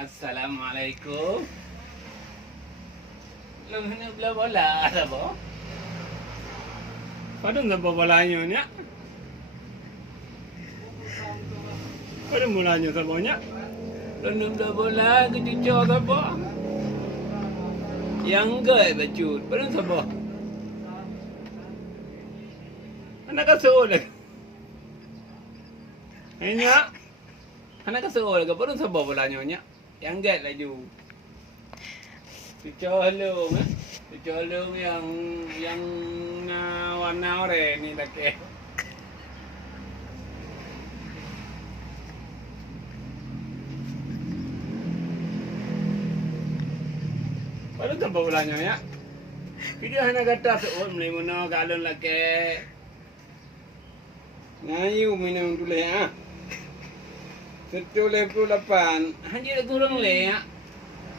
Assalamualaikum. Lu ni bola bola apa? Padahal tak bolanya nya. Padahal mulanya sabanya. Lu bola bola kecucu apa? Yang gay bacut. Padahal sabo. Anak kasuh lagi. Nya. Anak kasuh lagi. Padahal sabo bolanya nya. Yang gay laju. Dicolong dicolong yang warna oranye ni laki. Baru tak bolanya ya. Kita hanya kata seorang ni mana galon laki. Ngayu minum dulu ya. 128 hanya kurang le ya.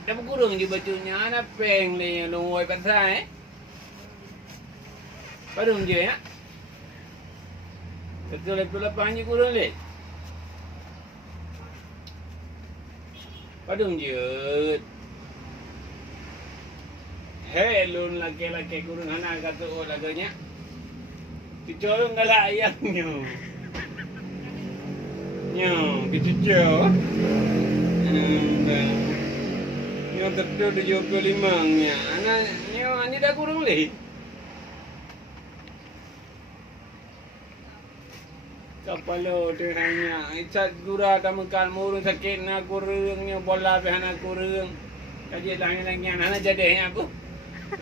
Dapat kurang je bacunya anak peng le yang longoi pasai. Baru je ya. 128 je kurang le. Baru je. Helon laki-laki kurang anak kata oh laganya. Dicolong galak ayamnya. Nyo, dicucuk. Yang tertua 75-nya. Anak ni dah kurang leh. Kapalo dia hanya icat gura kamu murung sakit nak kurangnya bola behana kurang. Kaji langit-langit anak jadi apa?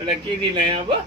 Lelaki ni lah apa?